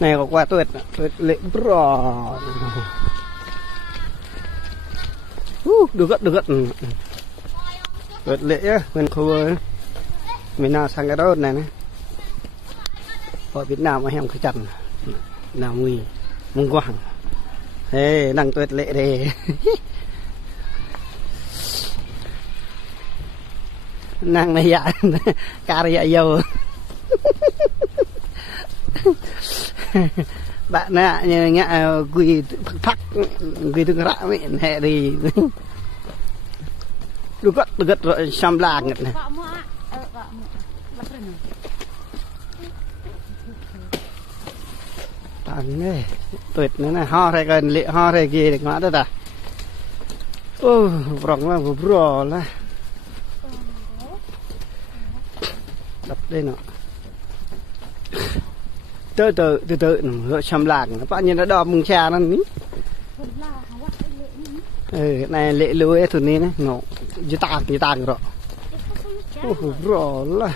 này có qua tuyệt lệ bro được gật tuyệt lệ á mình khu mình nào sang cái đó này này ở Việt Nam mà em cứ chặt nào nguy mông quảng thế năng tuyệt lệ đây năng này dạ cà dạ dầu bạn nè nhẹ quỳ phát quỳ từng rạ mẹ hè đi được gật rồi xăm lạc này bạn này tuyệt nữa này ho hay gần lệ ho hay gì được ngã đó ta ô rộng là vừa là đập đây nọ từ từ nó xăm lạc nó bao nhiêu nó đo mùng cha nó ní này lệ lưới tụi ní này nó như tạc rồi rồi là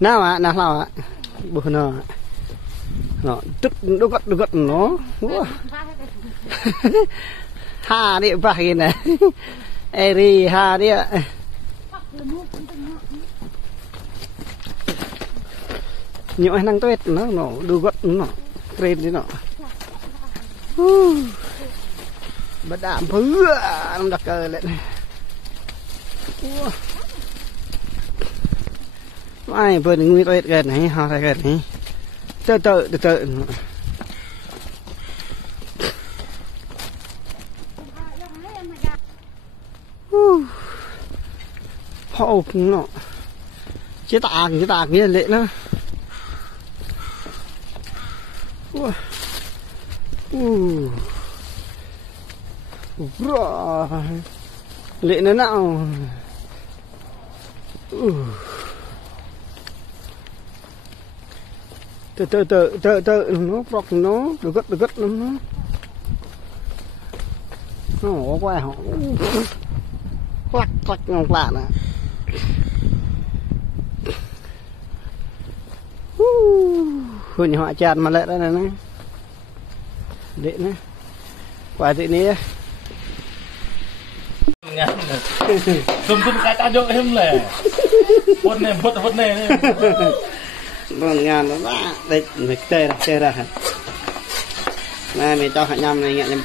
nào ạ bữa nó tức nó gật nó ha đi vậy này eri ha đi ạ nhiều anh năng tuyệt nó đưa gật nó lên đi nó bất đảm phứ nó đặt cờ lên ai vừa nguy tuyệt gần này họ thấy gần này tự họ nó chế tạc như lệ đó lệ nó nào tự nó bọc nó được gất nó qua họ quắc ngọc lạ nè hồi họ chàn mà lệ đây này đệ nè quả đệ này Tôm cái ta cho em lẻ vớt này vâng ngàn nó đã đây người tê ra này mình cho hạt nhầm này nhầm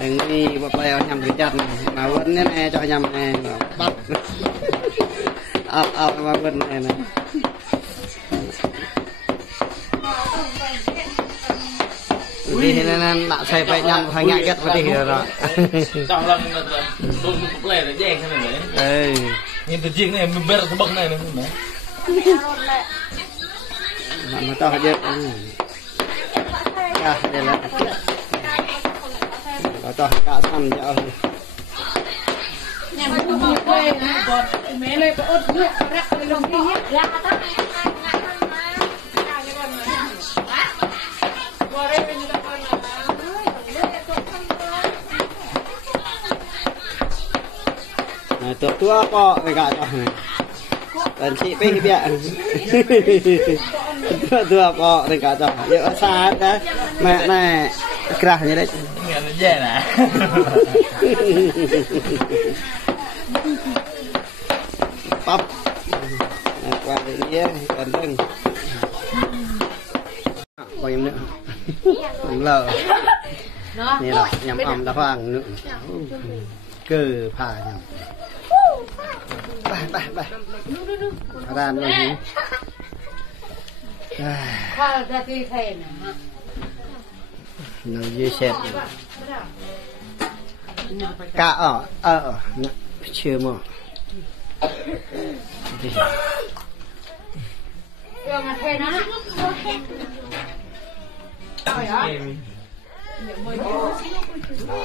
đừng đi bọc bèo nhầm cái chặt mà vẫn này cho nhầm này bắt mà vẫn này này đi nên đã xây phải nhầm phải ngại kết với thì rồi trong lần đôi một lẻ để dèn thế này đấy nhìn từ chiếc này mình biết là cái bậc này nữa mà to hết đây là to cả thằng cho nhà mình không quê còn mẹ này có ớt nước rắc cái lồng đi hết ra đó tua có cái gà cho còn chị bây giờ tua có cái gà cho giờ xa đấy mẹ này kra như đấy nghe nó dễ nè bắp qua đây còn đừng bao nhiêu nữa cũng lờ như là nhầm ẩm đã vàng nữa cứ phải bài ra nữa khoa ra cái thèn nó dễ xếp cả ở chưa mà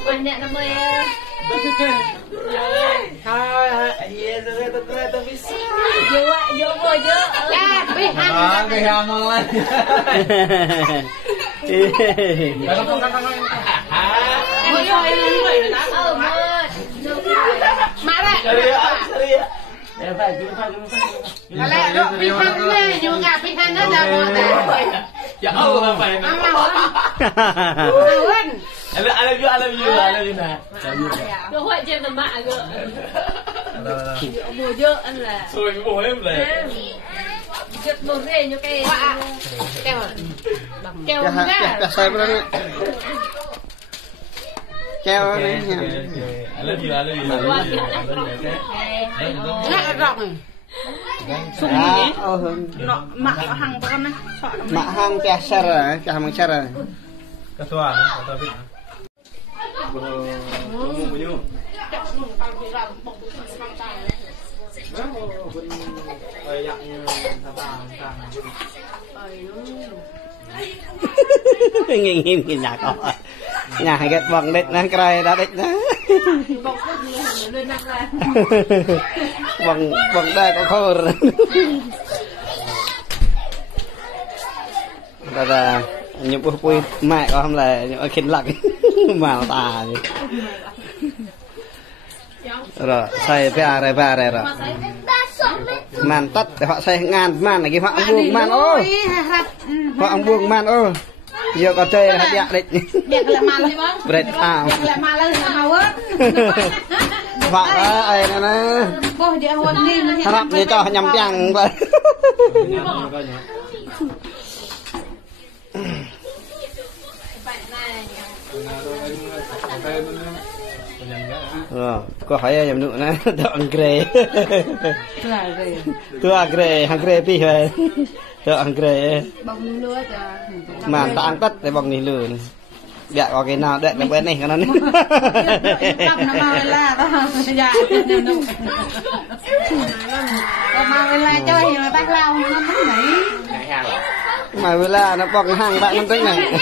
anh nhận là mời vô biết hàng cái hàng ngon lên Ala lo pisan na juga pisan na dapat. Jauh apa ini? Awan. Alam you na. Đồ hội trên tầm bạ cơ. Mùa dơ ăn là. Rồi cái bộ em này. Giật một rê như cái. Keo à? Keo Cái ra. sai bên đây. Keo này. I love you. Ngã rộng. Nó mặc nó hằng con này. Mak hang kasar, kahang cara. Ketua, ketua fit. Ngin nhà có. Nhà hay cái bằng đít nó cày đã đít nó. Bằng đây có khô rồi. Là những bữa mẹ có không là những khiến lặng màu tà rồi xây về rồi màn tắt để họ xây ngàn màn này cái họ buông màn ô họ buông màn ô giờ có chơi là đẹp đấy Đẹp là màn đi bông. đẹp à Đẹp là màn lên là màu á. họ ấy nè Cô địa hồn đi nó hiện. rập như cho nhầm chăng vậy có hỏi em nữa nè đoạn grey tua grey pi về đoạn grey Bông lúa cho. mà ta ăn tất để bằng này lừa dạ có cái nào đẹp là bên này nó Bông nó mau la đó. Dạ. Mau la chơi thì là bác lao nó mất nghỉ. mà vừa là nó bọc hàng bạn nó tích này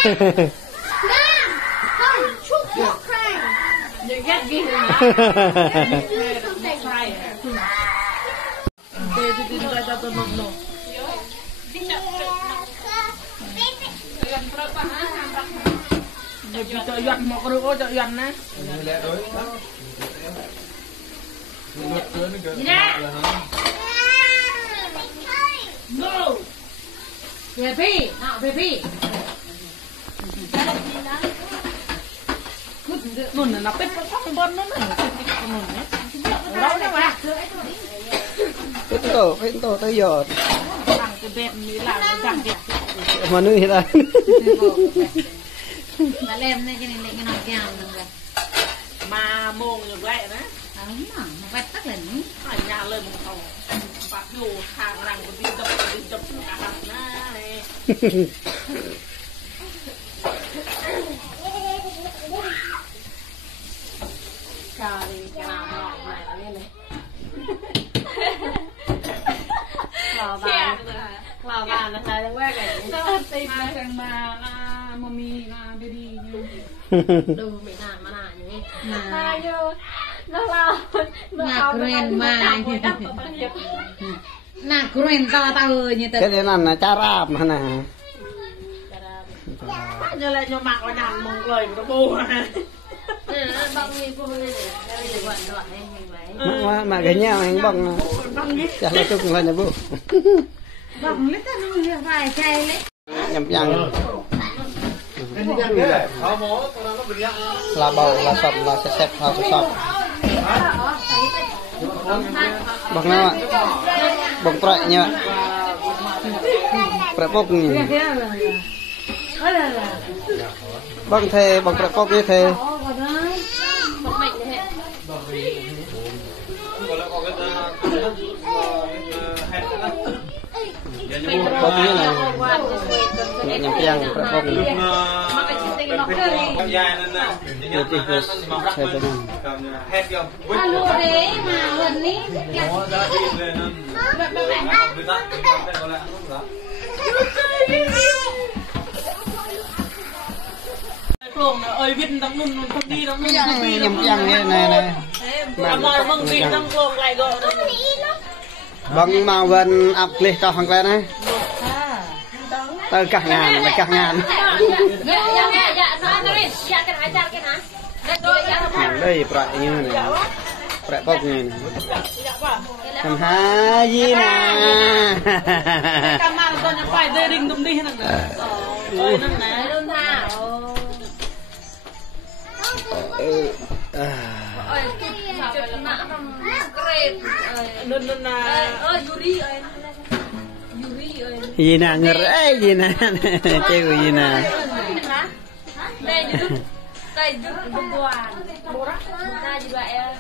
Để ghét ghi rồi. Cho dọn một rượu cho dọn nè. No. Baby, now baby. Nôn là pet phong bon nó nè. Đâu đấy mà. cái tổ tới giờ Bằng cái bẹn như là chẳng đẹp. mà nữ hiện tại Đã lem đây cho nên lại cái nồi kèo rồi. Mà mông như vậy đấy. Đúng rồi, nó vắt tắc lên. Ở nhà lên một phòng. Bác dù hàng răng của đi đập cả hàng na này. Trời đi, cái nào ngọt này nó lên này. Lò bàn là sao đang quét cái gì? Mami là baby. Đồ mày làm mà làm như thế. Mà vô nó lao Nạc quen mà. Nạc quen to tao như cái thế. đấy là cha rạp mà nè Như là cho mặc vào nhằn mông lời của nó bù. Bông như cô này này, đây là quần đoạn này mình lấy. mà cái nhà anh bằng chả là chung là nhà bố Bỏng lít nó vài chai lấy. nhầm chăng là bầu là sập là xẹp là sập bằng nào ạ bằng trại nhá trại bốc nhỉ bằng thề bằng trại bốc như thế Bông mạnh thế. có tí này nhầm chăng trại bốc Mà cái chuyện tình nó cười. như thế cứ xe tới đây Alo đấy mà gần ní. Lồng ơi viết đóng nun không đi đóng nun không đi nhầm chăng như này này mà mong đi đóng lồng lại gọi bằng màu vần ập lên cao hàng lên này tới cả ngàn là cả ngàn hàng đây phải như này phải bốc như này Hajina. Kamal con nó phải dây đình đúng đi thế nào. Ôi nó nè. Luôn tha. Ôi chụp mã không great. Luôn luôn là. Yuri ơi. Yuri ơi. Yina ngerai Yina. Cewek Yina. Đây duduk. Đây duduk berbuan. Borak. Kita juga ya.